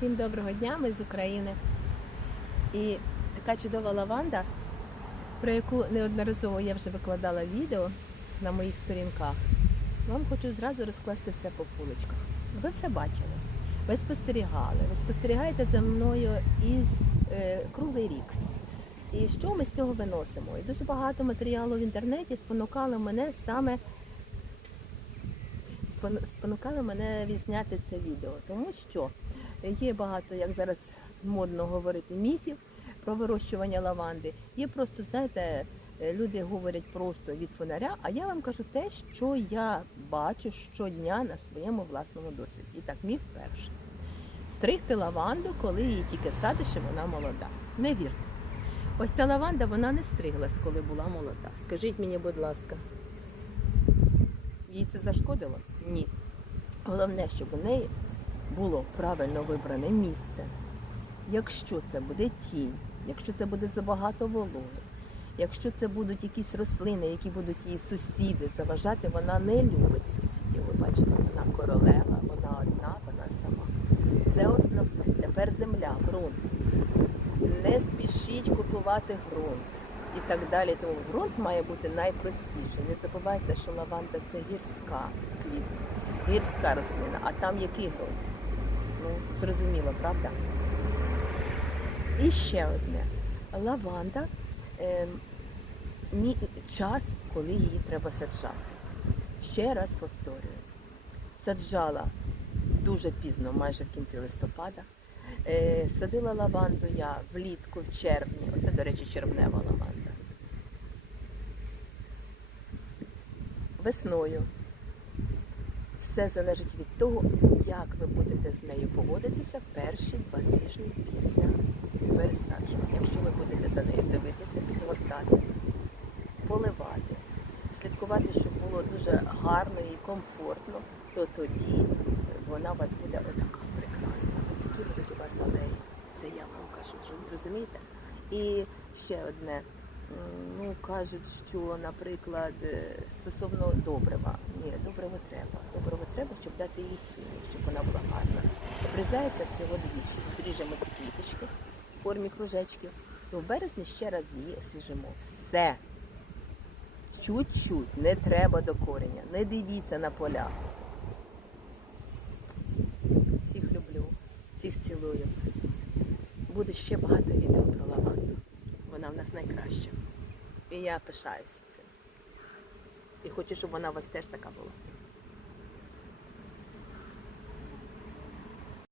Всім доброго дня, ми з України. І така чудова лаванда, про яку неодноразово я вже викладала відео на моїх сторінках. Вам хочу зразу розкласти все по поличках. Ви все бачили, ви спостерігали, ви спостерігаєте за мною із е, круглий рік. І що ми з цього виносимо? І дуже багато матеріалу в інтернеті спонукало мене саме спонукало мене відзняти це відео, тому що є багато, як зараз модно говорити, міфів про вирощування лаванди. Є просто, знаєте, е, люди говорять просто від фонаря, а я вам кажу те, що я бачу щодня на своєму власному досвіді. І так, міф перший. Стригти лаванду, коли її тільки садиш, і вона молода. Не вірте. Ось ця лаванда, вона не стриглась, коли була молода. Скажіть мені, будь ласка, їй це зашкодило? Ні. Головне, щоб у неї було правильно вибране місце. Якщо це буде тінь, якщо це буде забагато вологи, якщо це будуть якісь рослини, які будуть її сусіди заважати, вона не любить сусідів. Ви бачите, вона королева, вона одна, вона сама. Це основне. Тепер земля, ґрунт. Не спішіть купувати ґрунт і так далі. Тому ґрунт має бути найпростіший. Не забувайте, що лаванда це гірська квітка, гірська рослина, а там який ґрунт? Зрозуміло, правда? І ще одне. Лаванда е, час, коли її треба саджати. Ще раз повторюю. Саджала дуже пізно, майже в кінці листопада. Е, садила лаванду я влітку, в червні. Оце, до речі, червнева лаванда. Весною. Все залежить від того, як ви будете з нею поводитися перші два тижні після пересадження. Якщо ви будете за нею дивитися, підгортати, поливати, слідкувати, щоб було дуже гарно і комфортно, то тоді вона у вас буде отака прекрасна. Такі будуть у вас алеї. Це я вам кажу, розумієте? І ще одне. Ну, кажуть, що, наприклад, е, стосовно добрива. Ні, добрива треба. Дати їй силу, щоб вона була гарна. Обрізається всього двічі. Зріжемо ці квіточки в формі кружечків. І в березні ще раз її освіжимо. Все. Чуть-чуть, не треба до кореня. Не дивіться на поля. Всіх люблю, всіх цілую. Буде ще багато відео про лаванду. Вона в нас найкраща. І я пишаюся цим. І хочу, щоб вона у вас теж така була.